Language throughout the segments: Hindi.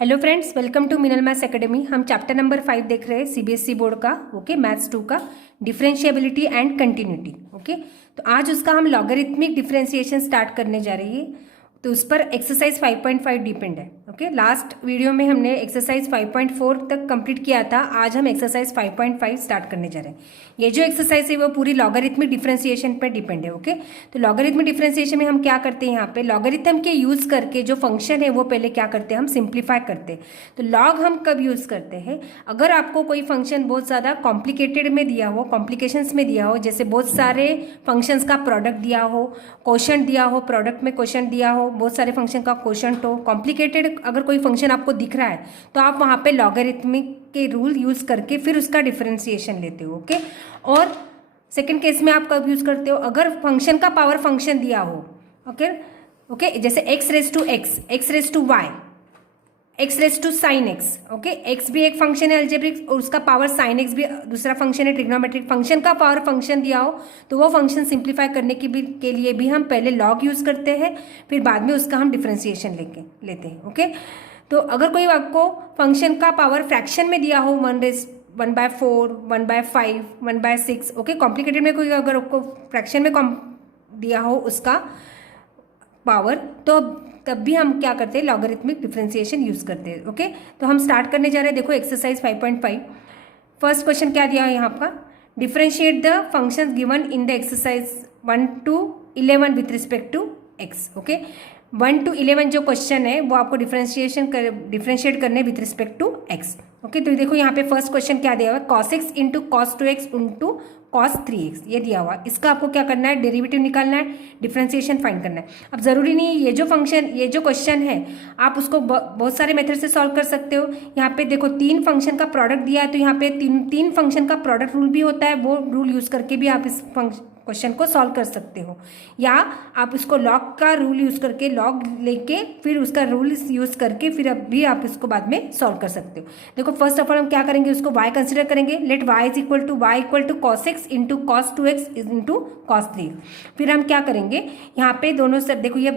Hello friends, welcome to Minal maths academy. हम चैप्टर नंबर 5 देख रहे हैं सीबीएसई बोर्ड का, ओके, मैथ्स 2 का डिफरेंशिएबिलिटी एंड कंटिन्यूटी। ओके, तो आज उसका हम लॉगरिथमिक डिफरेंशिएशन स्टार्ट करने जा रही है, तो उस पर एक्सरसाइज 5.5 डिपेंड है। ओके, लास्ट वीडियो में हमने एक्सरसाइज 5.4 तक कंप्लीट किया था। आज हम एक्सरसाइज 5.5 स्टार्ट करने जा रहे हैं। ये जो एक्सरसाइज है वो पूरी लॉगरिथमिक डिफरेंशिएशन पर डिपेंड है। ओके, तो लॉगरिथमिक डिफरेंशिएशन में हम क्या करते हैं, यहाँ पे लॉगरिथम के यूज करके जो फंक्शन है वो पहले क्या करते हैं, हम सिंप्लीफाई करते हैं। तो लॉग हम कब यूज करते हैं, अगर आपको कोई फंक्शन बहुत ज़्यादा कॉम्प्लिकेटेड में दिया हो, कॉम्प्लिकेशंस में दिया हो, जैसे बहुत सारे फंक्शंस का प्रोडक्ट दिया हो, क्वोशंट दिया हो, प्रोडक्ट में क्वोशंट दिया हो, बहुत सारे फंक्शन का क्वोशंट हो, कॉम्प्लिकेटेड अगर कोई फंक्शन आपको दिख रहा है तो आप वहाँ पे लॉगरिथमिक के रूल यूज करके फिर उसका डिफरेंशिएशन लेते हो। ओके, और सेकेंड केस में आप कब यूज करते हो, अगर फंक्शन का पावर फंक्शन दिया हो, ओके, जैसे x raise to x, x raise to y, x raise to sine x. Okay, x भी एक फंक्शन है अलजेब्रिक और उसका पावर साइन एक्स भी दूसरा फंक्शन है ट्रिग्नोमेट्रिक। फंक्शन का पावर फंक्शन दिया हो तो वो फंक्शन सिंप्लीफाई करने के लिए भी हम पहले लॉग यूज करते हैं, फिर बाद में उसका हम डिफरेंशिएशन लेते हैं। ओके, तो अगर कोई आपको फंक्शन का पावर फ्रैक्शन में दिया हो, 1/4, 1/5, 1/6, ओके, कॉम्प्लिकेटेड में कोई अगर आपको फ्रैक्शन में दिया हो उसका पावर, तो तब भी हम क्या करते हैं, लॉगरिथमिक डिफरेंशिएशन यूज करते हैं। ओके, तो हम स्टार्ट करने जा रहे हैं। देखो एक्सरसाइज 5.5, फर्स्ट क्वेश्चन क्या दिया है यहाँ पर, differentiate the functions given in the exercise 1 to 11 with respect to x. Okay, 1 to 11 जो क्वेश्चन है वो आपको डिफरेंशिएट करने with respect to x. Okay, तो देखो यहाँ पे फर्स्ट क्वेश्चन क्या दिया हुआ है, cos x into cos 2x into cos 3x, ये दिया हुआ है। इसका आपको क्या करना है, डेरिवेटिव निकालना है, डिफरेंशिएशन फाइंड करना है। अब जरूरी नहीं ये जो क्वेश्चन है आप उसको बहुत सारे मेथड से सॉल्व कर सकते हो। यहाँ पे देखो 3 फंक्शन का प्रोडक्ट दिया है, तो यहाँ पे तीन फंक्शन का प्रोडक्ट रूल भी होता है, वो रूल यूज करके भी आप इस क्वेश्चन को सॉल्व कर सकते हो, या आप इसको लॉग का रूल यूज करके, लॉग लेके फिर उसका रूल यूज करके फिर भी आप इसको बाद में सॉल्व कर सकते हो। देखो फर्स्ट ऑफ ऑल हम क्या करेंगे, उसको y कंसिडर करेंगे। Let y is equal to cos x into cos 2x into cos 3। फिर हम क्या करेंगे, यहाँ पे दोनों से देखो ये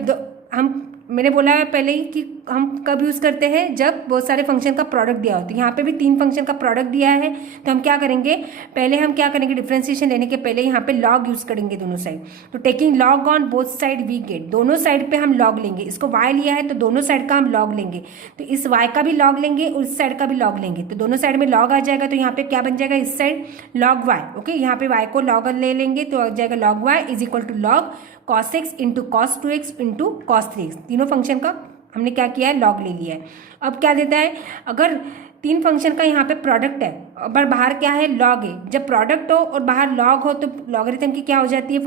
मैंने बोला है पहले ही कि हम कब यूज़ करते हैं, जब बहुत सारे फंक्शन का प्रोडक्ट दिया हो। तो यहाँ पे भी 3 फंक्शन का प्रोडक्ट दिया है, तो हम क्या करेंगे, पहले हम क्या करेंगे, डिफरेंशिएशन लेने के पहले यहाँ पे लॉग यूज़ करेंगे दोनों साइड। तो taking log on both side we get, दोनों साइड पे हम लॉग लेंगे। इसको y लिया है तो दोनों साइड का हम लॉग लेंगे, तो इस y का भी लॉग लेंगे और इस साइड का भी लॉग लेंगे, तो दोनों साइड में लॉग आ जाएगा। तो यहाँ पे क्या बन जाएगा, इस साइड लॉग y। ओके, यहाँ पे y को लॉग ले लेंगे तो आ जाएगा log y is equal to log cos x into cos 2x into cos 3x। तीनों फंक्शन का हमने क्या किया है, लॉग ले लिया है। अब क्या देता है, अगर 3 फंक्शन का यहाँ पे प्रोडक्ट है और बाहर क्या है, लॉग है। जब प्रोडक्ट हो और बाहर लॉग हो तो लॉगरिथम की क्या हो जाती है,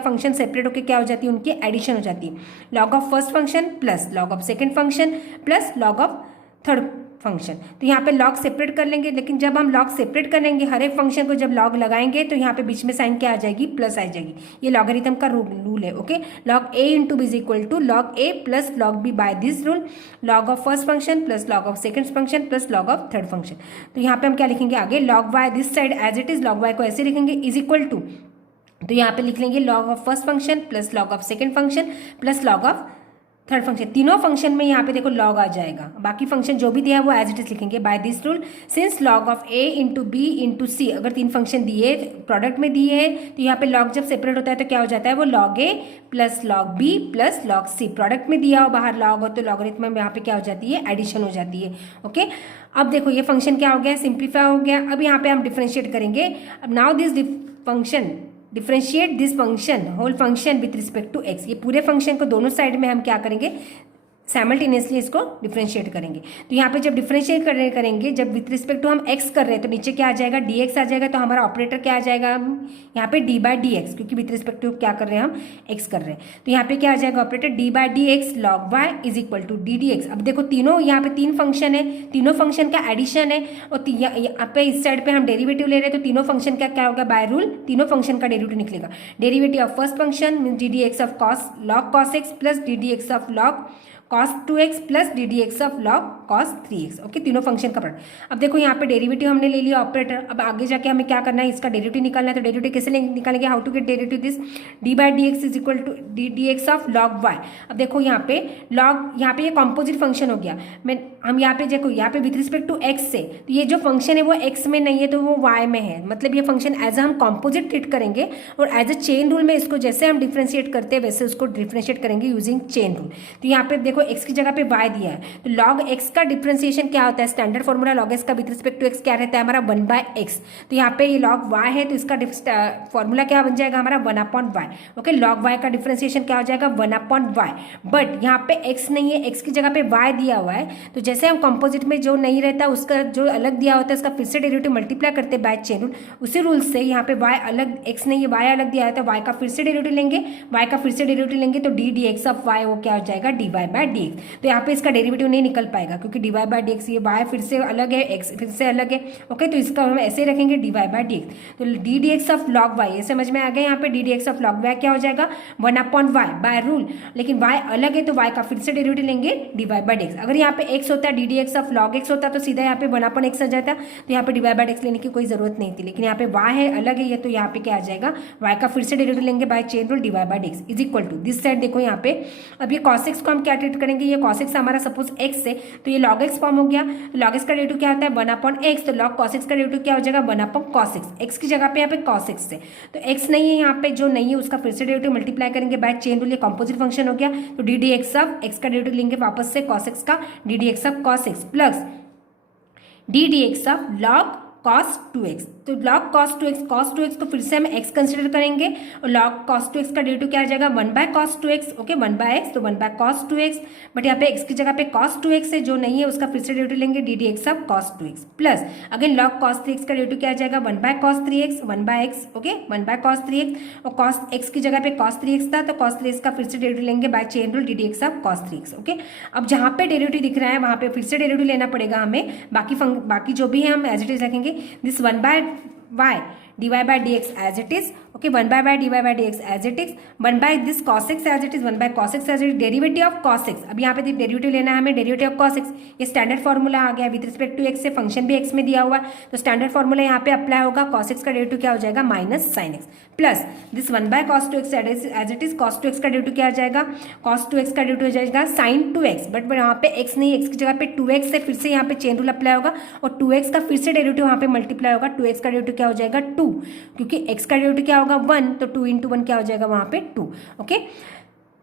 फंक्शन सेपरेट होकर क्या हो जाती है, उनकी एडिशन हो जाती है। Log of first function plus log of second function plus log of third function. तो यहाँ पे लॉग सेपरेट कर लेंगे, लेकिन जब हम लॉग सेपरेट करेंगे हर एक फंक्शन को जब लॉग लगाएंगे तो यहाँ पे बीच में साइन क्या आ जाएगी, प्लस आ जाएगी। ये लॉगरिथम का रूल है। Okay, log a into b is equal to log a plus log b by this rule, log of first function plus log of second function plus log of third function. तो यहाँ पे हम क्या लिखेंगे आगे, log y this side as it is, log y को ऐसे लिखेंगे इज इक्वल टू, तो यहाँ पे लिख लेंगे log of first function plus log of second function plus log of third function. तीनों फंक्शन में यहाँ पे देखो लॉग आ जाएगा, बाकी फंक्शन जो भी दिया है वो एज इट इज लिखेंगे by this rule. Since log of a into B into C, अगर 3 फंक्शन दिए प्रोडक्ट में दिए हैं तो यहाँ पे लॉग जब सेपरेट होता है तो क्या हो जाता है, वो log a plus log b plus log c। Product में दिया हो बाहर लॉग हो तो लॉगरिथम में यहाँ पे क्या हो जाती है, एडिशन हो जाती है। ओके, अब देखो ये फंक्शन क्या हो गया, सिंप्लीफाई हो गया। अब यहाँ पे हम डिफरेंशिएट करेंगे। अब now this function, differentiate this function whole function with respect to x. ये पूरे फंक्शन को दोनों साइड में हम क्या करेंगे, साइमल्टेनियसली इसको डिफरेंशिएट करेंगे। तो यहाँ पे जब डिफरेंशिएट करेंगे, जब विथ रिस्पेक्ट टू हम x कर रहे हैं तो नीचे क्या आ जाएगा, dx आ जाएगा। तो हमारा ऑपरेटर क्या आ जाएगा, यहाँ पे d बाय डी एक्स, क्योंकि विथ रिस्पेक्ट टू क्या कर रहे हैं हम, x कर रहे हैं। तो यहाँ पे क्या आ जाएगा operator, d by D x log y is equal to d D x. अब देखो तीनों यहाँ पे 3 फंक्शन है, तीनों फंक्शन का एडिशन है और यहाँ पे इस साइड पे हम डेरिवेटिव ले रहे हैं, तो तीनों फंक्शन का क्या होगा, बाय रूल तीनों फंक्शन का डेरिवेटिव निकलेगा। Derivative of first function mean D D x of cos log cos x plus D D x of log cos 2x plus D D x of log cos 3x। Okay, तीनों फंक्शन का प्रोडक्ट। अब देखो यहाँ पे डेरिवेटिव हमने ले लिया ऑपरेटर। अब आगे जाके हमें क्या करना है, इसका डेरिवेटिव निकालना है। तो डेरिवेटिव कैसे निकालेंगे, how to get derivative this, d by D x is equal to d D x of log y. अब देखो यहाँ पे लॉग, यहाँ पे ये कॉम्पोजिट फंक्शन हो गया। हम यहाँ पे देखो, यहाँ पे विथ रिस्पेक्ट टू एक्स से, तो ये जो फंक्शन है वो एक्स में नहीं है तो वो वाई में है। मतलब ये फंक्शन एज हम कॉम्पोजिट ट्रीट करेंगे और एज अ चेन रूल में इसको जैसे हम डिफ्रेंशिएट करते हैं वैसे उसको डिफ्रेंशिएट करेंगे यूजिंग चेन रूल। तो यहाँ पे देखो एक्स की जगह पे वाई दिया है, तो लॉग एक्स का डिफ्रेंशिएशन क्या होता है, स्टैंडर्ड फॉर्मूला लॉग एक्स का विथ रिस्पेक्ट टू एक्स क्या रहता है हमारा 1/x। तो यहाँ पे ये लॉग वाई है तो इसका फॉर्मूला क्या बन जाएगा हमारा 1/y। ओके, लॉग वाई का डिफ्रेंशिएशन क्या हो जाएगा 1/y। बट यहाँ पे एक्स नहीं है, एक्स की जगह पे वाई दिया हुआ है, तो जैसे हम कंपोजिट में जो नहीं रहता उसका जो अलग दिया होता है उसका फिर से डेरिवेटिव मल्टीप्लाई करते हैं बाय चेन रूल। उसी रूल से यहाँ पे वाई अलग, एक्स नहीं है वाई अलग दिया है, वाई का फिर से डेरिवेटिव लेंगे, वाई का फिर से डेरिवेटिव लेंगे तो D D x of y वो क्या हो जाएगा d Y by D x. तो यहाँ पे इसका डेरिवेटिव नहीं निकल पाएगा क्योंकि d Y by D x, ये वाई फिर से अलग है, एक्स फिर से अलग है। ओके, तो इसका हम ऐसे ही रखेंगे D Y by D x. तो D D x of log Y ये समझ में आ गया। यहाँ पे D D x of log Y क्या हो जाएगा 1/y बाय रूल, लेकिन वाई अलग है तो वाई का फिर से डेरिवेटिव लेंगे D Y by D x. अगर यहाँ पे एक्स होता है d D x of log x होता तो सीधा यहाँ पे 1/x आ जाता, तो यहाँ पे d Y by D x लेने की कोई जरूरत नहीं थी। लेकिन यहाँ पे वाई है अलग है ये, तो यहाँ पे क्या आ जाएगा वाई का फिर से डेरिवेटिव लेंगे by chain rule d Y by D x is equal to this side. देखो यहाँ पे अब ये cos x को हम क्या ट्रीट करेंगे, ये cos x हमारा सपोज x है तो ये log x फॉर्म हो गया। log x का डेरिवेटिव क्या होता है 1/x, तो log cos x का डेरिवेटिव क्या हो जाएगा 1/cos x। x की जगह पे यहाँ पे cos x है, तो x नहीं है यहाँ पे, जो नहीं है उसका फिर से डेरिवेटिव मल्टीप्लाई करेंगे बाय चेन रूल, ये कॉम्पोजिट फंक्शन हो गया। तो D D x of x का डेरिवेटिव लेंगे वापस से cos x का, D D x of cos x plus D D x of log cos 2x। तो log cos 2x को फिर से हम x कंसिडर करेंगे और log cos 2x का डेरिवेटिव क्या आ जाएगा 1/cos 2x। ओके, 1/x तो 1/cos 2x, बट यहाँ पे x की जगह पे cos 2x है, जो नहीं है उसका फिर से डेरिवेटिव लेंगे D D x of cos 2x plus again log cos 3x का डेरिवेटिव क्या आ जाएगा 1/cos 3x 1/x। Okay, 1/cos 3x और cos x की जगह पे cos 3x था तो cos 3x का फिर से डेरिवेटिव लेंगे by chain rule d D x of cos 3x। Okay, अब जहाँ पे डेरिवेटिव दिख रहा है वहाँ पे फिर से डेरिवेटिव लेना पड़ेगा हमें, बाकी जो भी है हम एज इट इज रखेंगे। This 1/y dy by dx as it is। okay, 1/y dy by dx as it is, 1 this cos x as it is, 1 cos x as it is, derivative of cos x। अब यहाँ पे डेरिवेटिव लेना है हमें, डेरिवेटिव ऑफ cos x, ये स्टैंडर्ड फॉर्मूला आ गया विद रिस्पेक्ट टू x से, फंक्शन भी x में दिया हुआ है तो स्टैंडर्ड फॉर्मूला यहाँ पे अप्लाई होगा। cos x का डेरिवेटिव क्या हो जाएगा minus sine x plus this 1/cos 2x as it is, cos 2x का डेरिवेटिव क्या आ जाएगा cos 2x का डेरिवेटिव हो जाएगा sin 2x, बट यहाँ पे x नहीं, x की जगह पे 2x है, फिर से यहाँ पे चेन रूल अप्लाई होगा और 2x का फिर से डेरिवेटिव यहाँ पे मल्टीप्लाई होगा। 2x का डेरिवेटिव क्या हो जाएगा 2, क्योंकि x का डेरिवेटिव क्या होगा 1, तो 2 × 1 क्या हो जाएगा वहाँ पे 2। Okay,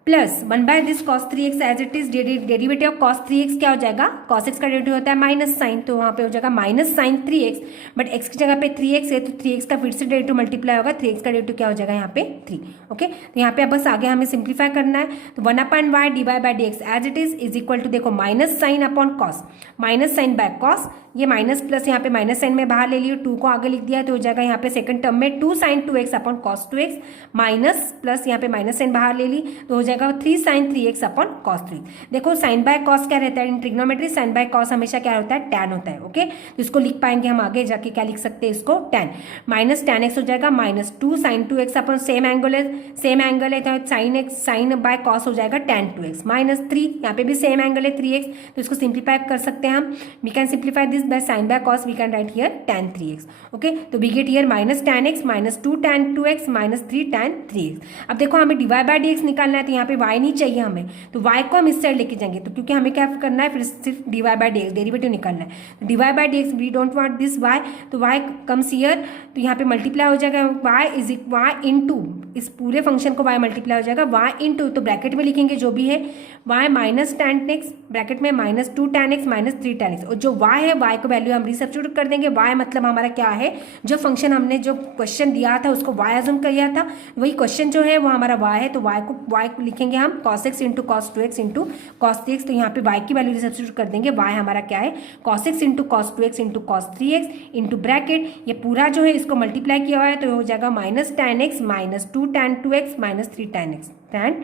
plus 1/this cos 3x as it is, derivative of cos 3x क्या हो जाएगा, cos x का डेरिवेटिव होता है माइनस साइन, तो वहाँ पे हो जाएगा minus sign 3x, but x की जगह पे 3x है तो 3x का फिर से डेरिवेटिव मल्टीप्लाई होगा, 3x का डेरिवेटिव क्या हो जाएगा यहाँ पे 3। ओके, तो यहाँ पे अब बस आगे हमें सिंप्लीफाई करना है। तो 1/y dy by dx as it is equal to, देखो minus sine upon cos, minus sine by cos, ये माइनस प्लस यहाँ पे माइनस साइन में बाहर ले लियो, 2 को आगे लिख दिया तो हो जाएगा यहाँ पे सेकंड टर्म में 2 sin 2x upon cos 2x minus plus यहाँ पे माइनस साइन बाहर ले ली तो हो जाएगा 3 sin 3x अपॉन cos 3। देखो साइन बाय कॉस क्या रहता है इन ट्रिग्नोमेट्री, साइन बाय कॉस हमेशा क्या होता है टैन होता है। ओके, तो इसको लिख पाएंगे हम आगे जाके, क्या लिख सकते हैं इसको टैन, माइनस टैन एक्स हो जाएगा minus 2 sin 2x upon same angle है तो sine x, sine by cos हो जाएगा टैन 2x माइनस 3, यहाँ पे भी सेम एंगल है 3x, तो इसको सिंप्लीफाई कर सकते हैं हम। We can simplify this by sin by cos, we can write here tan 3x। okay, तो we get here minus tan x minus 2 tan 2x minus 3 tan 3x। अब देखो हमें dy by dx निकालना है तो यहाँ पे y नहीं चाहिए हमें, तो y को हम इस साइड लेके जाएंगे, तो क्योंकि हमें क्या करना है फिर सिर्फ dy by dx डेरिवेटिव निकालना है, तो dy by dx we don't want this y, तो y comes here, तो यहाँ पे मल्टीप्लाई हो जाएगा y इंटू इस पूरे फंक्शन को y मल्टीप्लाई हो जाएगा y इंटू, तो ब्रैकेट में लिखेंगे जो भी है y minus tan x bracket में minus 2 tan x minus 3 tan x, और जो y है y को वैल्यू हम रिसब्स्टिट्यूट कर देंगे। y मतलब हमारा क्या है, जो फंक्शन हमने जो क्वेश्चन दिया था उसको y अज्यूम किया था, वही क्वेश्चन जो है वो हमारा y है, तो y को लिखेंगे हम cos x into cos 2x into cos 3x, तो यहाँ पे y की वैल्यू रिसब्स्टिट्यूट कर देंगे। y हमारा क्या है cos x into cos 2x into cos 3x into bracket, ये पूरा जो है इसको मल्टीप्लाई किया हुआ है तो हो जाएगा minus tan x minus 2 tan 2x minus 3 tan x tan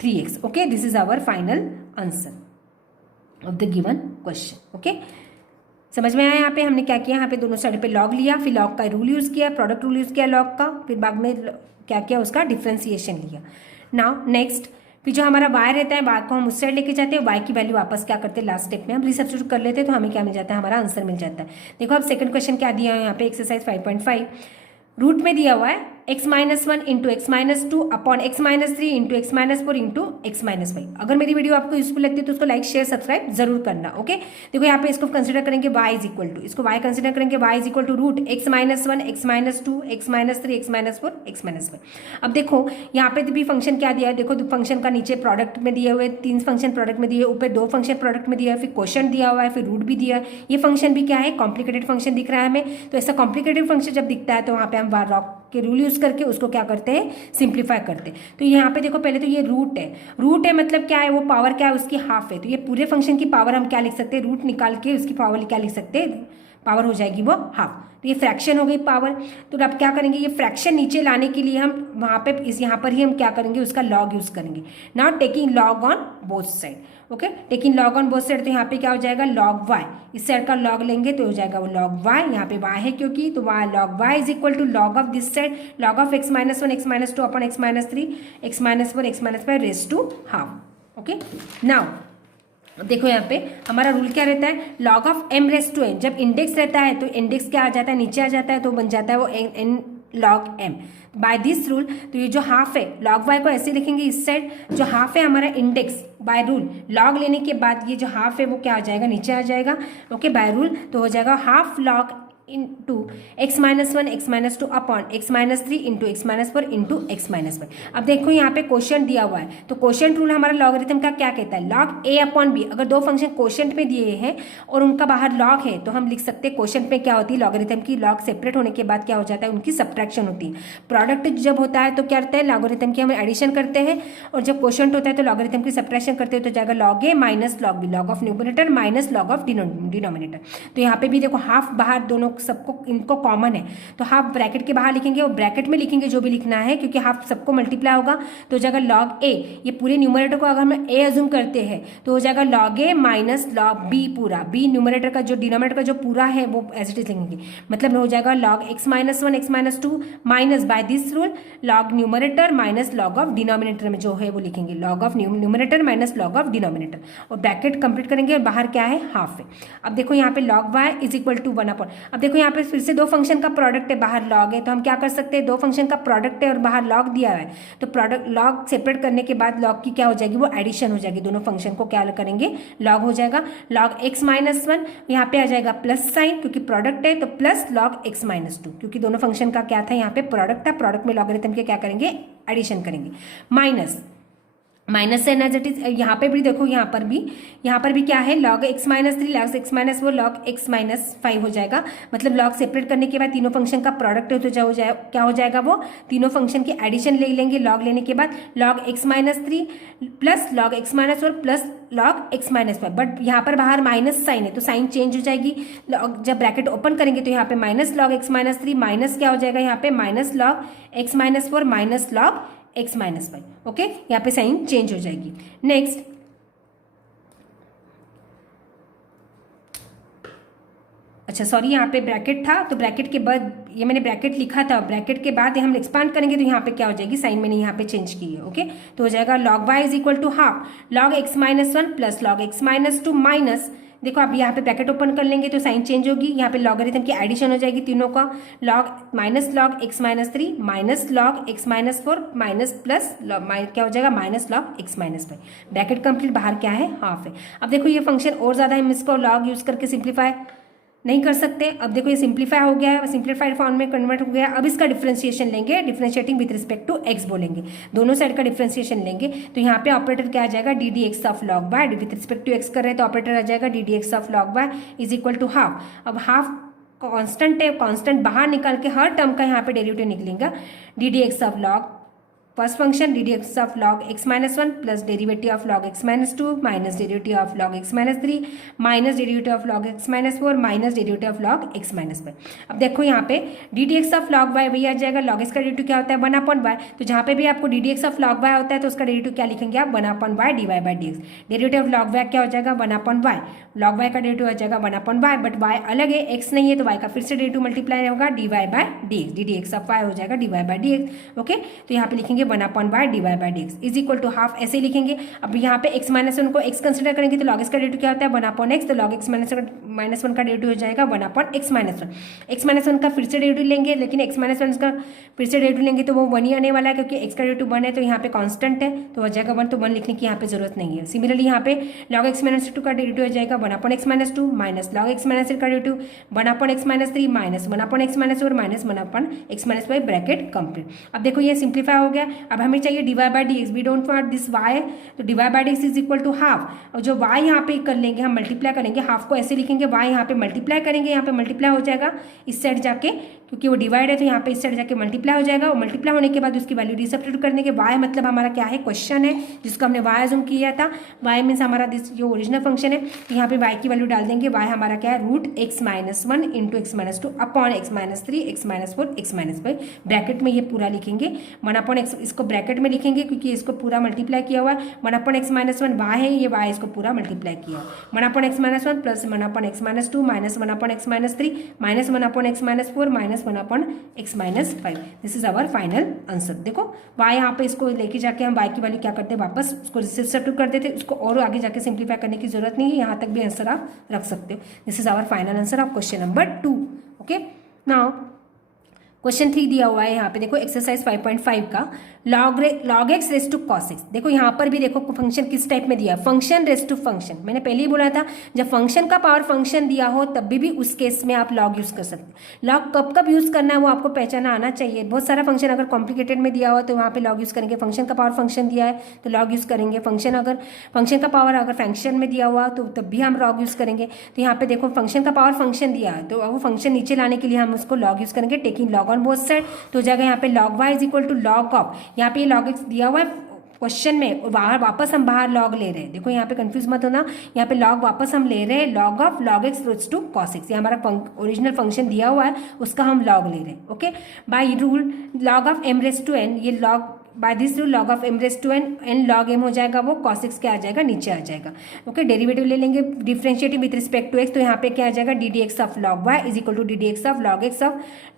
3x। Okay, this is our final answer of the given question. Okay, समझ में आया यहाँ पे हमने क्या किया, यहाँ पे दोनों साइड पे लॉग लिया, फिर लॉग का रूल यूज़ किया, प्रोडक्ट रूल यूज़ किया लॉग का, फिर बाद में क्या किया उसका डिफ्रेंसिएशन लिया। नाउ नेक्स्ट फिर जो हमारा y रहता है y को हम उस साइड लेके जाते हैं, y की वैल्यू वापस क्या करते हैं लास्ट स्टेप में हम रिसब्स्टिट्यूट कर लेते हैं, तो हमें क्या मिल जाता है, हमारा आंसर मिल जाता है। देखो अब सेकंड क्वेश्चन क्या दिया है यहाँ पे, एक्सरसाइज 5.5 रूट में दिया हुआ है x-1 into x-2 upon x-3 into x-4 into x-5। अगर मेरी वीडियो आपको यूजफुल लगती है तो उसको लाइक शेयर सब्सक्राइब जरूर करना। ओके, देखो यहाँ पे इसको कंसिडर करेंगे y इज इक्वल टू, इसको y कंसिडर करेंगे y is equal to root x-1 x-2 x-3 x-4 x-5। अब देखो यहाँ पे भी फंक्शन क्या दिया है, देखो फंक्शन का नीचे प्रोडक्ट में दिए हुए 3 फंक्शन प्रोडक्ट में दिए, ऊपर 2 फंक्शन प्रोडक्ट में दिया है, फिर क्वेश्चन दिया हुआ है, फिर रूट भी दिया है। ये फंक्शन भी क्या है, कॉम्प्लिकेटेड फंक्शन दिख रहा है हमें। तो ऐसा कॉम्प्लिकेटेड फंक्शन जब दिखता है तो वहाँ पे हम बार लॉग के रूल यूज करके उसको क्या करते हैं, सिंप्लीफाई करते हैं। तो यहाँ पे देखो पहले तो ये रूट है मतलब क्या है, वो पावर क्या है उसकी हाफ है, तो ये पूरे फंक्शन की पावर हम क्या लिख सकते हैं, रूट निकाल के उसकी पावर क्या लिख सकते हैं, पावर हो जाएगी वो हाफ। तो ये फ्रैक्शन हो गई पावर। तो अब क्या करेंगे, ये फ्रैक्शन नीचे लाने के लिए हम वहाँ पे यहाँ पर ही हम क्या करेंगे, उसका लॉग यूज करेंगे। Now taking log on both side, okay, taking log on both side, तो यहाँ पे क्या हो जाएगा लॉग वाई, इस साइड का लॉग लेंगे तो हो जाएगा वो लॉग वाई, यहाँ पे वाई है क्योंकि, तो y log Y is equal to log of this side, log of x-1 x-2 upon x-3 x-4 x-5 raise to half. Okay, now देखो यहाँ पे हमारा रूल क्या रहता है, log of m raise to n, जब इंडेक्स रहता है तो इंडेक्स क्या आ जाता है, नीचे आ जाता है, तो बन जाता है वो n log m। By this rule, तो ये जो हाफ है log y को ऐसे लिखेंगे इस साइड, जो हाफ है हमारा इंडेक्स बाय रूल log लेने के बाद ये जो हाफ है वो क्या आ जाएगा, नीचे आ जाएगा। ओके, बाय रूल तो हो जाएगा half log into x-1 x-2 upon x-3 into x-4 into x-5। अब देखो यहाँ पे क्वेश्चन दिया हुआ है, तो क्वेश्चन रूल हमारा लॉगरिथम का क्या कहता है, log a अपॉन b। अगर दो फंक्शन क्वेश्चन में दिए हैं और उनका बाहर log है तो हम लिख सकते हैं क्वेश्चन पे क्या होती है, लॉगरिथम की log सेपरेट होने के बाद क्या हो जाता है, उनकी सब्ट्रैक्शन होती है। प्रोडक्ट जब होता है तो क्या रहता है, लॉगरिथम की हम एडिशन करते हैं, और जब क्वेश्चन होता है तो लॉगरिथम की सब्ट्रैक्शन करते हैं, तो जाएगा log a minus log b, log of numerator minus log of denominator. तो यहाँ पे भी देखो हाफ बाहर दोनों सबको इनको कॉमन है, तो हाफ ब्रैकेट के बाहर लिखेंगे और ब्रैकेट में लिखेंगे जो भी लिखना है, क्योंकि हाफ सबको मल्टीप्लाई होगा, तो हो जाएगा log a। ये पूरे न्यूमरेटर को अगर हम a अज्यूम करते हैं तो हो जाएगा log a minus log b, पूरा b न्यूमरेटर का जो डिनोमिनेटर का जो पूरा है वो एज इट इज लिखेंगे, मतलब हो जाएगा log x-1 x-2 minus by this rule log numerator minus log of denominator में जो है वो लिखेंगे, log of numerator minus log of denominator, और ब्रैकेट कंप्लीट करेंगे और बाहर क्या है, हाफ है। अब देखो यहाँ पे log y is equal to 1 upon, अब देखो यहाँ पे फिर से दो फंक्शन का प्रोडक्ट है, बाहर लॉग है, तो हम क्या कर सकते हैं, दो फंक्शन का प्रोडक्ट है और बाहर लॉग दिया है, तो प्रोडक्ट लॉग सेपरेट करने के बाद लॉग की क्या हो जाएगी, वो एडिशन हो जाएगी, दोनों फंक्शन को क्या करेंगे, लॉग हो जाएगा। लॉग x-1 यहाँ पे आ जाएगा प्लस साइन, क्योंकि प्रोडक्ट है, तो प्लस लॉग x-2, क्योंकि दोनों फंक्शन का क्या था, यहाँ पे प्रोडक्ट था, प्रोडक्ट में लॉगरिथम के क्या करेंगे, एडिशन करेंगे, minus n as it is. यहाँ पे भी देखो, यहाँ पर भी क्या है, log x-3 log x-4 log x-5 हो जाएगा, मतलब log सेपरेट करने के बाद तीनों फंक्शन का प्रोडक्ट है, तो क्या हो जाएगा, वो तीनों फंक्शन की एडिशन ले लेंगे log लेने के बाद, log x-3 plus log x-4 plus log x-5। But यहाँ पर बाहर माइनस साइन है तो साइन चेंज हो जाएगी, जब ब्रैकेट ओपन करेंगे तो यहाँ पे माइनस log x-3 माइनस क्या हो जाएगा, यहाँ पे minus log x-4 minus log x-5। Okay, यहाँ पे साइन चेंज हो जाएगी। नेक्स्ट, अच्छा सॉरी, यहाँ पे ब्रैकेट था, तो ब्रैकेट के बाद ये मैंने ब्रैकेट लिखा था, ब्रैकेट के बाद हम एक्सपांड करेंगे तो यहाँ पे क्या हो जाएगी, साइन मैंने यहाँ पे चेंज की है। ओके, तो हो जाएगा log y is equal to half log x-1 plus log x-2 minus, देखो आप यहाँ पे ब्रैकेट ओपन कर लेंगे तो साइन चेंज होगी, यहाँ पे लॉगरिथम की एडिशन हो जाएगी तीनों का, log minus log x-3 minus log x-4 minus plus क्या हो जाएगा, minus log x-5। Bracket complete, बाहर क्या है, हाफ है। अब देखो ये फंक्शन और ज़्यादा हम इसको log यूज़ करके सिंप्लीफाई नहीं कर सकते। अब देखो ये सिंप्लीफाई हो गया है, सिंप्लीफाइड फॉर्म में कन्वर्ट हो गया। अब इसका डिफरेंशिएशन लेंगे, differentiating with respect to x बोलेंगे, दोनों साइड का डिफरेंशिएशन लेंगे, तो यहाँ पे ऑपरेटर क्या आ जाएगा, d D x of log y, with respect to x कर रहे हैं तो ऑपरेटर आ जाएगा d D x of log y is equal to half. अब हाफ कांस्टेंट है, कांस्टेंट बाहर निकाल के हर टर्म का यहाँ पे डेरिवेटिव निकलेगा, D D x of log first function D D x of log x-1 plus derivative of log x-2 minus derivative of log x-3 minus derivative of log x-4 minus derivative of log x-5। अब देखो यहाँ पे D D x of log y वही आ जाएगा, log x का डेरिवेटिव क्या होता है 1/y, तो जहाँ पे भी आपको D D x of log y होता है तो उसका डेरिवेटिव क्या लिखेंगे आप 1/y dy by D x. Derivative of log y क्या हो जाएगा 1/y, log y का डेरिवेटिव हो जाएगा 1/y, बट y अलग है, x नहीं है तो y का फिर से डेरिवेटिव मल्टीप्लाई होगा dy by D x, d D x of y हो जाएगा dy by D x. Okay, तो यहाँ पे लिखेंगे one upon y d Y by D x is equal to half ऐसे लिखेंगे। अब यहाँ पे x माइनस वन को x कंसिडर करेंगे तो log x का डेरिवेटिव क्या होता है वन अपॉन x, तो log x माइनस वन का डेरिवेटिव हो जाएगा one upon x minus one. x minus one का फिर से डेरिवेटिव लेंगे, लेकिन x माइनस वन का फिर से डेरिवेटिव लेंगे तो वो वन ही आने वाला है, क्योंकि x का डेरिवेटिव वन है तो यहाँ पे कांस्टेंट है तो हो जाएगा वन, तो वन लिखने की यहाँ पे जरूरत नहीं है। सिमिलरली यहाँ पे log x माइनस टू का डेरिवेटिव हो जाएगा one upon x minus two minus log x minus three का derivative one upon x minus three minus one upon x minus four minus one upon x minus Y bracket complete. अब देखो ये सिंप्लीफाई हो गया। अब हमें चाहिए D Y by D X, we don't want this y, तो D Y by D x is equal to half, और जो y यहाँ पे कर लेंगे हम मल्टीप्लाई करेंगे, हाफ को ऐसे लिखेंगे, y यहाँ पे मल्टीप्लाई करेंगे, यहाँ पे मल्टीप्लाई हो जाएगा इस साइड जाके, क्योंकि वो डिवाइड है तो यहाँ पे इस साइड जाके मल्टीप्लाई हो जाएगा, और मल्टीप्लाई होने के बाद उसकी वैल्यू रिसब्स्टिट्यूट करने के y मतलब हमारा क्या है क्वेश्चन है जिसको हमने y अज्यूम किया था, y मीन्स हमारा दिस जो ओरिजिनल फंक्शन है, तो यहाँ पे y की वैल्यू डाल देंगे, y हमारा क्या है root x minus one into x minus two upon x minus three x minus four x minus five, bracket में ये पूरा लिखेंगे वन अपॉन एक्स, इसको ब्रैकेट में लिखेंगे क्योंकि इसको पूरा मल्टीप्लाई किया हुआ है, one upon x minus one y है, ये y इसको पूरा मल्टीप्लाई किया, one upon x minus one plus one upon x minus two minus one upon x minus three minus one upon x minus four minus one upon x minus five. This is our final answer. देखो y यहाँ पे इसको लेके जाके हम y की वैल्यू क्या करते हैं वापस उसको सब्स्टिट्यूट कर देते, उसको और आगे जाके सिंप्लीफाई करने की जरूरत नहीं है, यहाँ तक भी आंसर आप रख सकते हो। This is our final answer of question number 2। Okay, now question 3 दिया हुआ है यहाँ पे, देखो एक्सरसाइज 5.5 का log x raise to cos x। देखो यहाँ पर भी देखो फंक्शन किस टाइप में दिया है, फंक्शन रेस टू फंक्शन। मैंने पहले ही बोला था जब फंक्शन का पावर फंक्शन दिया हो तब भी उस केस में आप log यूज कर सकते हैं। log कब कब यूज करना है वो आपको पहचाना आना चाहिए। बहुत सारा फंक्शन अगर कॉम्प्लिकेटेड में दिया हो तो वहाँ पे log यूज करेंगे, फंक्शन का पावर फंक्शन दिया है तो log यूज करेंगे, फंक्शन का पावर अगर फंक्शन में दिया हुआ तो तब भी हम log यूज करेंगे। तो यहाँ पे देखो फंक्शन का पावर फंक्शन दिया है तो वो फंक्शन नीचे लाने के लिए हम उसको log यूज करेंगे, taking log on both side, तो हो जाएगा यहाँ पे log y is equal to log of, यहाँ पे log x दिया हुआ है क्वेश्चन में और बाहर वापस हम बाहर log ले रहे हैं। देखो यहाँ पे कंफ्यूज मत होना, यहाँ पे log वापस हम ले रहे हैं log of log x raise to cos x, ये हमारा ओरिजिनल फंक्शन दिया हुआ है उसका हम log ले रहे हैं। Okay, by rule log of m raise to n, ये log by this rule log of m raise to n log m हो जाएगा, वो cos x क्या आ जाएगा नीचे आ जाएगा। ओके, डेरिवेटिव ले लेंगे differentiating with respect to x, तो यहाँ पे क्या आ जाएगा d D x of log y is equal to d D x of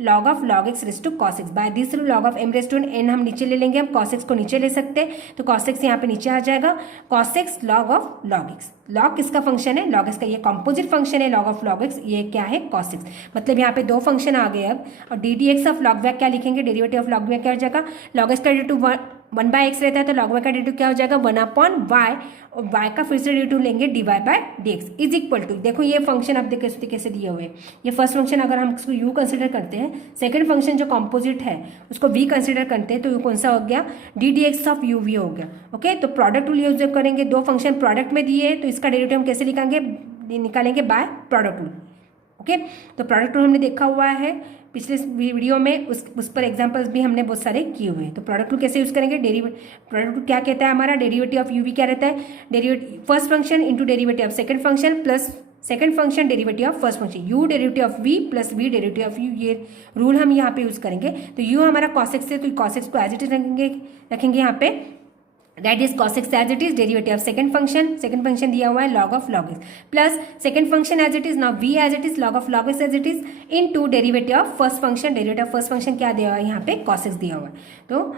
log of log x raise to cos x। By this rule log of m raise to n हम नीचे ले लेंगे, हम cos x को नीचे ले सकते हैं तो cos x यहाँ पे नीचे आ जाएगा, cos x log of log x। log किसका फंक्शन है, log x का, ये कॉम्पोजिट फंक्शन है log ऑफ log x, ये क्या है cos x। मतलब यहाँ पे दो फंक्शन आ गए अब, और D D x of log y क्या लिखेंगे, डेरिवेटिव ऑफ log y क्या हो जाएगा, log x का डेरिवेटिव वन बाय एक्स रहता है तो log y का डेरिवेटिव क्या हो जाएगा वन अपॉन वाई, और y का फिर से डेरिवेटिव लेंगे D Y by D x is equal to, देखो ये फंक्शन अब देखो इस कैसे दिए हुए हैं, ये फर्स्ट फंक्शन अगर हम उसको u कंसिडर करते हैं, सेकंड फंक्शन जो कॉम्पोजिट है उसको v कंसिडर करते हैं तो कौन सा हो गया D D x of u v हो गया। ओके, तो प्रोडक्ट रूल यूज करेंगे, दो फंक्शन प्रोडक्ट में दिए तो इसका डेरिवेटिव हम कैसे निकालेंगे बाय प्रोडक्ट रूल। ओके, तो प्रोडक्ट रूल हमने देखा हुआ है पिछले वीडियो में, उस पर एग्जांपल्स भी हमने बहुत सारे किए हुए हैं। तो प्रोडक्ट रूल कैसे यूज करेंगे, प्रोडक्ट रूल क्या कहता है हमारा, डेरिवेटिव ऑफ वी क्या रहता है, derivative first function into derivative of second function plus second function derivative of first function, u derivative of v plus v derivative of u, ये रूल हम यहाँ पे यूज करेंगे। तो u हमारा cos x है तो cos x को एज इट इज रखेंगे यहाँ पे, that is cos x as it is, derivative of second function दिया हुआ है log of log x plus second function as it is, now v as it is log of log x as it is into derivative of first function, derivative of first function क्या दिया हुआ है यहाँ पे cos x दिया हुआ है। तो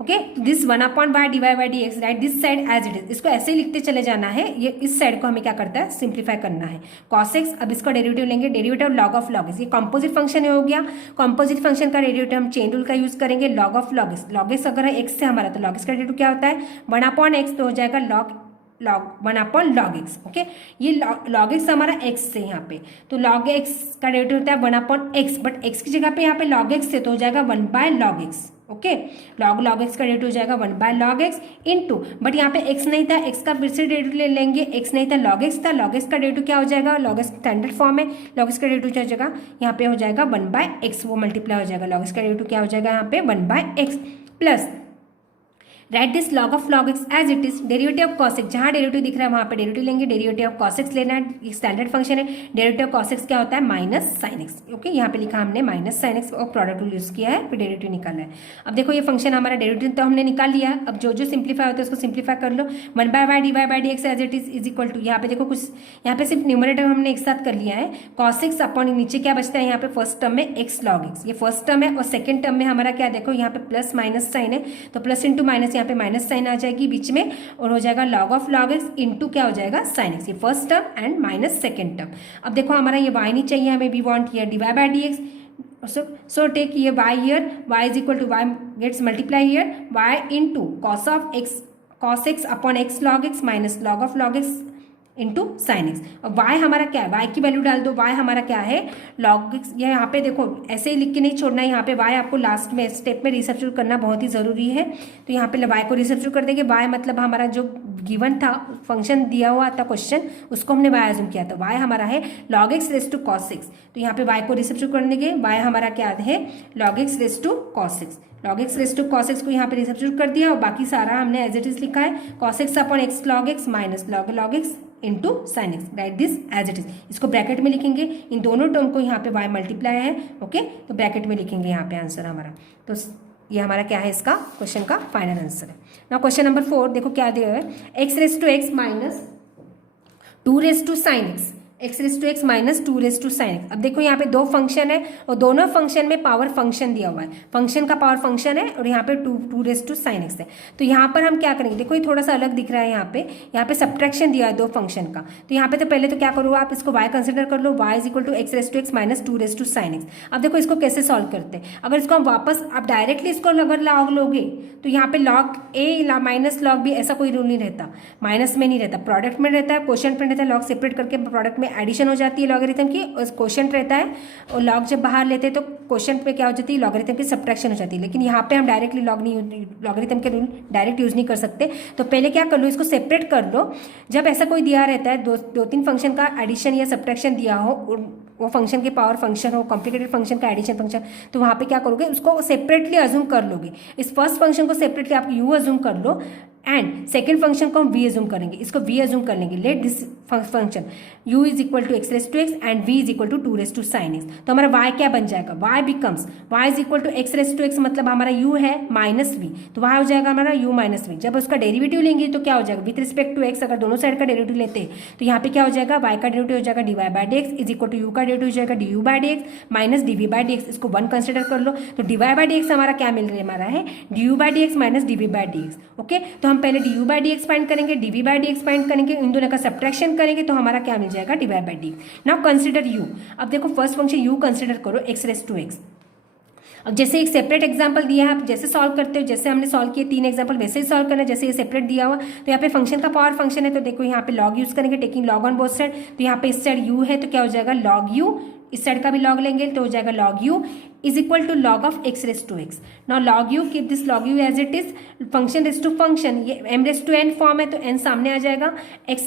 okay, this one upon by d Y by D x, right this side as it is, इसको ऐसे ही लिखते चले जाना है, ये इस साइड को हमें क्या करता है सिंप्लीफाई करना है cos x। अब इसका डेरिवेटिव लेंगे, derivative log of log x, ये कॉम्पोजिट फंक्शन हो गया, कॉम्पोजिट फंक्शन का डेरिवेटिव हम चेन रूल का यूज करेंगे log ऑफ log x अगर है x से हमारा तो log x का डेरिवेटिव क्या होता है वन अपॉन x, तो हो जाएगा log one upon log x। Okay, ये log x हमारा x से यहाँ पे, तो log x का डेरिवेटिव होता है one upon x, but x की जगह पे यहाँ पे log x से तो हो जाएगा one by log x। Okay, log x का डेरिवेटिव हो जाएगा one by log x into, but यहाँ पे x नहीं था, x का फिर से डेरिवेटिव ले लेंगे, x नहीं था log x था, log x का डेरिवेटिव क्या हो जाएगा, log x स्टैंडर्ड फॉर्म है, log x का डेरिवेटिव क्या हो जाएगा यहाँ पे हो जाएगा वन बाय x, वो मल्टीप्लाई हो जाएगा, log x का डेरिवेटिव क्या हो जाएगा यहाँ पे one by x plus right this log of log x as it is, derivative of cos x, जहाँ डेरिवेटिव दिख रहा है वहाँ पे डेरिवेटिव लेंगे, डेरिवेटिव ऑफ cos x लेना है, स्टैंडर्ड फंक्शन है, डेरिवेटिव ऑफ cos x क्या होता है माइनस साइन एक्स, ओके यहाँ पे लिखा हमने माइनस साइन एक्स और प्रोडक्ट रूल यूज किया है, फिर डेरिवेटिव निकालना है। अब देखो ये फंक्शन हमारा डेरिवेटिव तो हमने निकाल लिया है, अब जो जो सिंप्लीफाई होता है उसको सिंप्लीफाई कर लो, 1/y dy/dx as it is equal to, यहाँ पे देखो कुछ, यहाँ पे सिर्फ न्यूमरेटर हमने एक साथ कर लिया है, cos x अपॉन नीचे क्या बचता है यहाँ पे फर्स्ट टर्म में x log x, ये फर्स्ट टर्म है, और सेकंड टर्म में हमारा क्या देखो यहाँ पे प्लस माइनस साइन है, तो प्लस इंटू माइनस यहाँ पे माइनस साइन आ जाएगी बीच में, और हो जाएगा log of log x into क्या हो जाएगा साइन एक्स, ये first term and minus second term. अब देखो हमारा ये y नहीं चाहिए हमें, we want here dy/dx, so take ये y here, y is equal to y gets multiply here, y into cos x upon x log x minus log of log x into sine x. और y हमारा क्या है, y की वैल्यू डाल दो, y हमारा क्या है log x, ये यहाँ पे देखो ऐसे ही लिख के नहीं छोड़ना है, यहाँ पे y आपको लास्ट में स्टेप में रिसब्स्टिट्यूट करना बहुत ही ज़रूरी है, तो यहाँ पे y को रिसब्स्टिट्यूट कर देंगे, y मतलब हमारा जो गिवन था फंक्शन दिया हुआ था क्वेश्चन, उसको हमने y अज्यूम किया था, y हमारा है log x raise to cos x, तो यहाँ पे y को रिसब्स्टिट्यूट कर देंगे, y हमारा क्या है log x raise to cos x, log x raise to cos x को यहाँ पे रिसब्स्टिट्यूट कर दिया, और बाकी सारा हमने एज इट इज लिखा है cos x upon x log x minus log x into sine x, right this as it is, इसको ब्रैकेट में लिखेंगे, इन दोनों टर्म को यहाँ पे y मल्टीप्लाई है, ओके तो ब्रैकेट में लिखेंगे यहाँ पे आंसर हमारा, तो ये हमारा क्या है इसका क्वेश्चन का फाइनल आंसर है। ना क्वेश्चन नंबर 4 देखो क्या दिया है, x raise to x minus 2 raise to sine x, x raise to x minus 2 raise to sine x. अब देखो यहाँ पे दो फंक्शन है और दोनों फंक्शन में पावर फंक्शन दिया हुआ है, फंक्शन का पावर फंक्शन है और यहाँ पे 2 रेज टू साइन एक्स है, तो यहाँ पर हम क्या करेंगे, देखो ये थोड़ा सा अलग दिख रहा है, यहाँ पे सब्ट्रैक्शन दिया है दो फंक्शन का, तो यहाँ पे तो पहले तो क्या करो आप इसको y कंसिडर कर लो, y is equal to x raise to x minus 2 raise to sine x. अब देखो इसको कैसे सॉल्व करते हैं, अगर इसको हम वापस आप डायरेक्टली इसको अगर लॉग लोगे तो यहाँ पे log a minus log b ऐसा कोई रूल नहीं रहता, माइनस में नहीं रहता, प्रोडक्ट में रहता है, क्वोशिएंट में रहता है, log सेपरेट करके प्रोडक्ट में एडिशन हो जाती है लॉगरिथम की, और क्वोशिएंट रहता है, और लॉग जब बाहर लेते हैं तो क्वोशिएंट पे क्या हो जाती है लॉगरिथम की सब्ट्रैक्शन हो जाती है, लेकिन यहाँ पे हम डायरेक्टली लॉगरिथम के रूल डायरेक्ट यूज नहीं कर सकते, तो पहले क्या कर लो इसको सेपरेट कर लो, जब ऐसा कोई दिया रहता है दो तीन फंक्शन का एडिशन या सब्ट्रैक्शन दिया हो, वो फंक्शन के पावर फंक्शन हो, कॉम्प्लिकेटेड फंक्शन का एडिशन फंक्शन, तो वहाँ पे क्या करोगे उसको सेपरेटली अज्यूम कर लोगे, इस फर्स्ट फंक्शन को सेपरेटली आप यू अज्यूम कर लो एंड सेकेंड फंक्शन को हम वी अज्यूम करेंगे, इसको वी अज्यूम कर लेंगे, let this function u is equal to x raise to x and v is equal to 2 raise to sine x, तो हमारा y क्या बन जाएगा, y becomes y is equal to x raise to x, मतलब हमारा u है माइनस v, तो वहाँ हो जाएगा हमारा u माइनस v, जब उसका डेरिवेटिव लेंगे तो क्या हो जाएगा विथ रिस्पेक्ट टू x, अगर दोनों साइड का डेरिवेटिव लेते हैं तो यहाँ पे क्या हो जाएगा y का डेरिवेटिव हो जाएगा dy/dx is equal to u का डेरिवेटिव हो जाएगा du/dx माइनस dv/dx, इसको 1 कंसिडर कर लो, तो dy/dx हमारा क्या मिल रहा है, हमारा है du/dx माइनस dv/dx, ओके तो हम पहले du/dx फाइंड करेंगे, dv/dx फाइंड करेंगे, इन दोनों का सब्ट्रैक्शन करेंगे तो हमारा क्या मिल जाएगा dy/dx। नाउ कंसीडर u, अब देखो फर्स्ट फंक्शन u कंसीडर करो x रेज टू x, अब जैसे एक सेपरेट एग्जांपल दिया है, आप जैसे सॉल्व करते हो, जैसे हमने सॉल्व किए 3 एग्जांपल वैसे ही सॉल्व करना है, जैसे ये सेपरेट दिया हुआ, तो यहाँ पे फंक्शन का पावर फंक्शन है, तो देखो यहाँ पे लॉग यूज करेंगे, taking log on both side, तो यहाँ पे इस साइड u है तो क्या हो जाएगा log u, इस साइड का भी लॉग लेंगे तो हो जाएगा log u is equal to log of x raise to x। Now log u keep this log u as it is, function raise to function, ये m raise to n form है तो n सामने आ जाएगा, x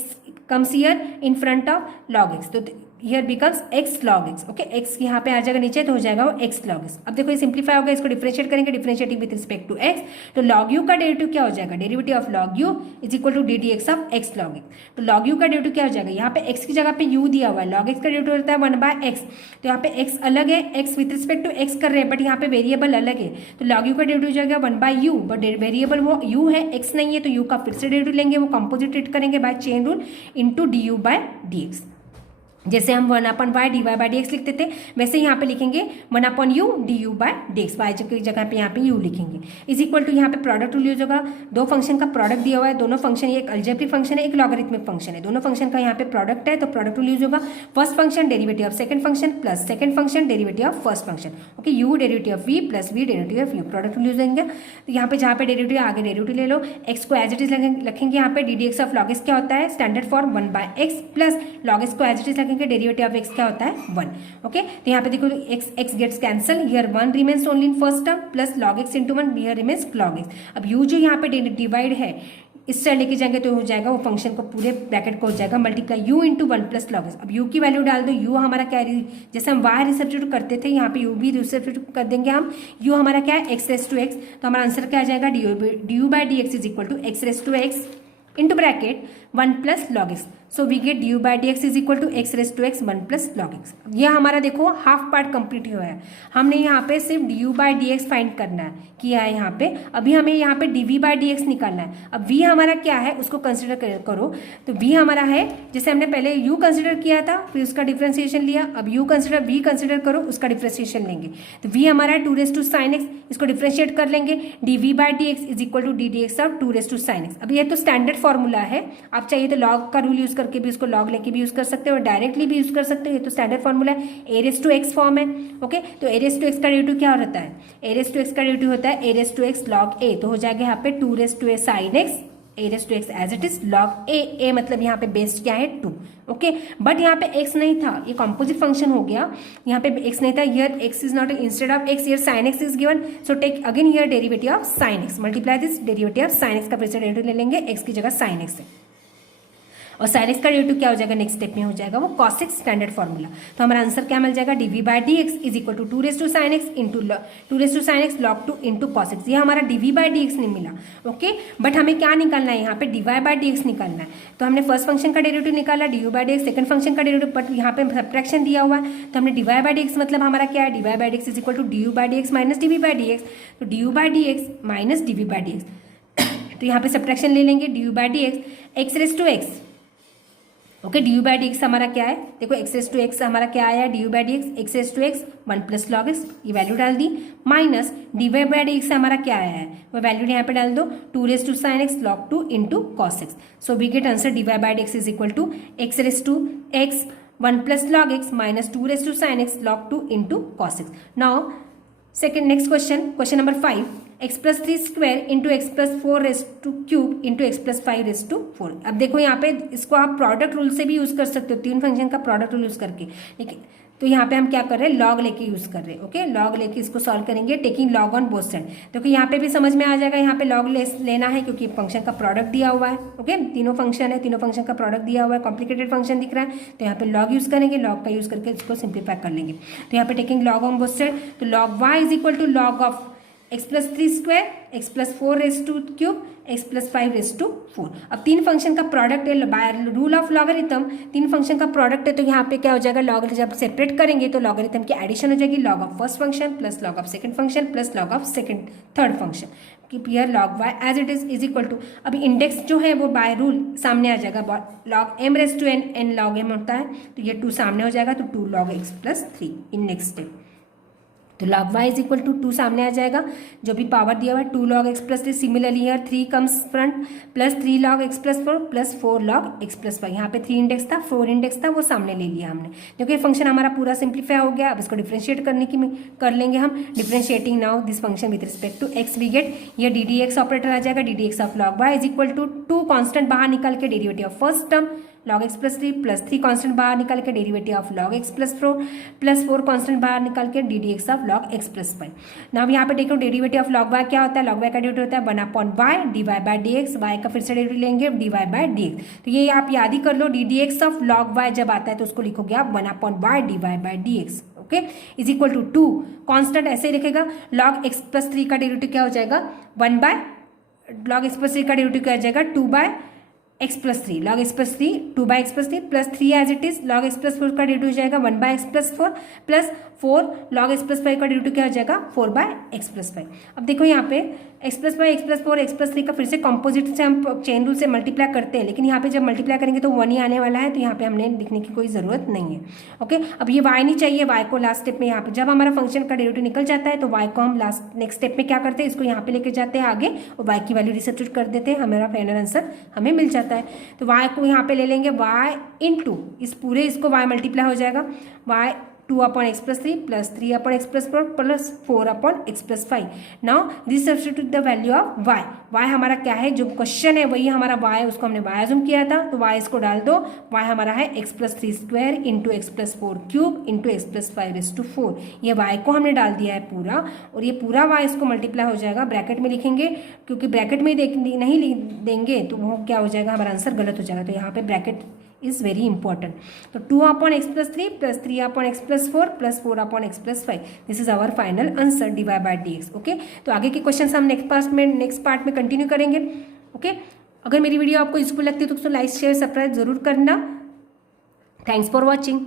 comes here in front of log x, तो here becomes x log x, okay x यहाँ पे आ जाएगा नीचे तो हो जाएगा वो x log x। अब देखो ये सिंप्लीफाई होगा, इसको डिफरेंशिएट करेंगे, differentiating with respect to x, तो log u का डेरिवेटिव क्या हो जाएगा, derivative of log u is equal to ddx of x log x, तो log u का डेरिवेटिव क्या हो जाएगा, यहाँ पे x की जगह पे u दिया हुआ है, log x का डेरिवेटिव होता है 1/x, तो यहाँ पे x अलग है, x with respect to x कर रहे हैं बट यहाँ पे वेरिएबल अलग है, तो log u का डेरिवेटिव हो जाएगा 1/u, बट वेरिएबल वो u है x नहीं है, तो u का फिर से डेरिवेटिव लेंगे, वो कंपोजिट ट्रीट करेंगे by chain rule into du/dx, जैसे हम 1/y dy/dx लिखते थे वैसे यहाँ पे लिखेंगे 1/u du/dx, y की जगह पे यहाँ पे u लिखेंगे, इज इक्वल टू यहाँ पे प्रोडक्ट रूल यूज होगा, दो फंक्शन का प्रोडक्ट दिया हुआ है, दोनों फंक्शन एक अलजेब्रिक फंक्शन है, एक लॉगरिथमिक फंक्शन है, दोनों फंक्शन का यहाँ पे प्रोडक्ट है तो प्रोडक्ट रूल यूज होगा, first function derivative of second function plus second function derivative of first function, okay u derivative of v plus v derivative of u, product rule use होंगे, तो यहाँ पे जहाँ पे डेरिवेटिव आगे डेरिवेटिव ले लो, x को एज इट इज रखेंगे, यहाँ पे ddx ऑफ log x क्या होता है standard form 1/x plus log x को एज इट इज रखेंगे, डेरिवेटिव ऑफ x क्या होता है 1, ओके तो यहाँ पे देखो x gets cancel, here 1 remains only in first term plus log x into 1 here remains log x। अब u जो यहाँ पे डिवाइड है इस साइड लेके जाएंगे तो हो जाएगा वो फंक्शन को पूरे ब्रैकेट को हो जाएगा multiply u into 1 plus log x. अब u की वैल्यू डाल दो, u हमारा क्या है, जैसे हम y रिसब्स्टिट्यूट करते थे यहाँ पे u भी रिसब्स्टिट्यूट कर देंगे हम। u हमारा क्या है x रेस टू x, तो हमारा आंसर क्या आ जाएगा du by D x is equal to x raise to x into bracket 1 plus log x. So we get du by D x is equal to x raise to x 1 plus log x. ये हमारा देखो हाफ पार्ट कंप्लीट हुआ है। हमने यहाँ पे सिर्फ due by D x find करना है किया है यहाँ पे। अभी हमें यहाँ पे d v by D x निकालना है। अब v हमारा क्या है उसको कंसिडर करो, तो v हमारा है जैसे हमने पहले u कंसिडर किया था फिर उसका डिफ्रेंसिएशन लिया, अब v कंसिडर करो उसका डिफ्रेंसिएशन लेंगे। तो v हमारा है 2 रेस टू साइन एक्स, इसको डिफ्रेंशिएट कर लेंगे, d v by D x is equal to d D x of 2 raise to sine x. अब ये तो स्टैंडर्ड फॉर्मूला है, आप चाहिए तो लॉग का रूल यूज करके भी उसको लॉग लेके भी यूज कर सकते हो और डायरेक्टली भी यूज कर सकते हो। ये तो स्टैंडर्ड फॉर्मूला है, A raise to X form है। ओके, तो ए रेस टू एक्स का डेरिवेटिव क्या होता है, ए रेस टू एक्स का डेरिवेटिव होता है A raise to X log A, तो हो जाएगा यहाँ पे 2 raise to A sine X A raise to X as it is log A मतलब यहाँ पे बेस्ड क्या है 2। ओके, बट यहाँ पे x नहीं था, ये कॉम्पोजिट फंक्शन हो गया, यहाँ पे x नहीं था, here x is not instead of x here sin x is given, so take again here derivative of sin x, multiply this derivative of sin x का फिर से डेरिवेटिव ले लेंगे x की जगह sin x है, और sin x का डेरिवेटिव क्या हो जाएगा नेक्स्ट स्टेप में हो जाएगा वो cos x स्टैंडर्ड फॉर्मूला। तो हमारा आंसर क्या मिल जाएगा dv by D x is equal to 2 raise to sine x into 2 raise to sine x log 2 into cos x. ये हमारा dv बाई डी एक्स नहीं मिला। ओके, बट हमें क्या निकालना है यहाँ पे dy बाई डी एक्स निकालना है। तो हमने फर्स्ट फंक्शन का डेरिवेटिव निकाला du by D x, second function का डेरिवेटिव, बट यहाँ पे सब्ट्रैक्शन दिया हुआ है तो हमने dy बाई डी एक्स मतलब हमारा क्या है dy by D x is equal to du by D x minus dv by D x, तो du by D x minus dv by D x. तो यहाँ पे सब्ट्रैक्शन ले लेंगे du by D x x raise to x. Okay, d you by D x हमारा क्या है, देखो एक्स रेस टू एक्स हमारा क्या आया D you by D x x raise to x 1 plus log x, ये वैल्यू डाल दी, minus D Y by D x हमारा क्या आया है वो वैल्यू यहाँ पे डाल दो 2 raise to sine x log 2 into cos x. So we get answer d Y by D x is equal to x raise to x 1 plus log x minus 2 raise to sine x log 2 into cos x. Now second next question number 5, x plus 3 square into x plus 4 raise to cube into x plus 5 raise to 4। अब देखो यहाँ पे इसको आप प्रोडक्ट रूल से भी यूज कर सकते हो, 3 फंक्शन का प्रोडक्ट रूल यूज करके, ठीक है। तो यहाँ पे हम क्या कर रहे हैं लॉग लेके यूज कर रहे हैं। ओके, लॉग लेके इसको सॉल्व करेंगे taking log on both side. देखो यहाँ पे भी समझ में आ जाएगा, यहाँ पे लॉग लेना है क्योंकि फंक्शन का प्रोडक्ट दिया हुआ है। ओके, तीनों फंक्शन है, तीनों फंक्शन का प्रोडक्ट दिया हुआ है, कॉम्प्लिकेटेड फंक्शन दिख रहा है तो यहाँ पे लॉग यूज करेंगे, लॉग का यूज करके इसको सिंप्लीफाई कर लेंगे। तो यहाँ पे taking log on both side, तो log Y is equal to log of X plus 3 square X plus 4 raise to cube X plus 5 raise to 4। अब 3 फंक्शन का प्रोडक्ट है by rule of logarithm, 3 function का प्रोडक्ट है तो यहाँ पे क्या हो जाएगा लॉग जब सेपरेट करेंगे तो लॉगरिथम की एडिशन हो जाएगी, log of first function plus log of second function plus log of third function की here log Y as it is equal to, अभी इंडेक्स जो है वो बाय रूल सामने आ जाएगा, log M raise to N log M होता है तो ये 2 सामने हो जाएगा तो 2 log x plus 3 in next step. तो log Y is equal to 2 सामने आ जाएगा, जो भी पावर दिया हुआ है 2 log x plus 3, similarly here 3 comes front plus 3 log x plus 4 plus 4 log x plus 5। यहाँ पे 3 इंडेक्स था 4 इंडेक्स था वो सामने ले लिया हमने, क्योंकि फंक्शन हमारा पूरा सिंप्लीफाई हो गया। अब इसको डिफ्रेंशिएट करने की कर लेंगे हम, differentiating now this function with respect to x we get ये डी डी एक्स ऑपरेटर आ जाएगा, d D x of log Y is equal to 2 constant बाहर निकाल के derivative of first term log x plus 3 plus 3 constant बाहर निकाल के derivative of log x plus 4 constant बाहर निकाल के d D x of log x plus 5। Now यहाँ पे देखो डेरिवेटिव ऑफ log y क्या होता है, log y का डेरिवेटिव होता है 1 upon y D Y by D X, Y का फिर से डेरिवेटिव लेंगे D Y by D x. तो ये आप याद ही कर लो, D D x of log y जब आता है तो उसको लिखोगे आप 1 upon y D Y by D x. Okay, is equal to 2 constant ऐसे ही लिखेगा, log x प्लस 3 का डेरिवेटिव क्या हो जाएगा 1 बाय log x प्लस 3 का डेरिवेटिव क्या हो जाएगा 2 by x plus 3 log x plus 3 2 by x plus 3 plus 3 as it is log x plus 4 का डेरिवेटिव हो जाएगा 1 by x plus 4 plus 4 log x plus 5 का डेरिवेटिव क्या हो जाएगा 4 बाय एक्स प्लस 5। अब देखो यहाँ पे x plus 5 x plus 4 x plus 3 का फिर से कॉम्पोजिट से हम चेन रूल से मल्टीप्लाई करते हैं, लेकिन यहाँ पे जब मल्टीप्लाई करेंगे तो 1 ही आने वाला है, तो यहाँ पे हमने लिखने की कोई ज़रूरत नहीं है। ओके, अब ये y नहीं चाहिए, y को लास्ट स्टेप में यहाँ पे जब हमारा फंक्शन का डेरिवेटिव निकल जाता है तो y को हम नेक्स्ट स्टेप में क्या करते हैं, इसको यहाँ पे लेके जाते हैं आगे और y की वैल्यू रिसब्स्टिट्यूट कर देते हैं, हमारा फाइनल आंसर हमें मिल जाता है। तो y को यहाँ पे ले लेंगे y इंटू इस पूरे इसको y मल्टीप्लाई हो जाएगा, y 2 upon x plus 3 plus 3 upon x plus 4 plus 4 upon x plus 5. Now this substitute the value of y. y हमारा क्या है, जो क्वेश्चन है वही हमारा y है, उसको हमने y अज्यूम किया था, तो y इसको डाल दो. y हमारा है x plus 3 square into x plus 4 cube into x plus 5/4. ये y को हमने डाल दिया है पूरा, और ये पूरा y इसको मल्टीप्लाई हो जाएगा, ब्रैकेट में लिखेंगे, क्योंकि ब्रैकेट में नहीं देंगे तो वो क्या हो जाएगा, हमारा आंसर गलत हो जाएगा. तो यहाँ पे ब्रैकेट इज वेरी इंपॉर्टेंट. तो 2 upon x plus 3 plus 3 upon x plus 4 plus 4 upon x plus 5. This is our final answer dy by dx. Okay, तो आगे के क्वेश्चन हम नेक्स्ट पार्ट में कंटिन्यू करेंगे. ओके, अगर मेरी वीडियो आपको यूजफुल लगती है तो लाइक शेयर सब्सक्राइब जरूर करना. Thanks for watching.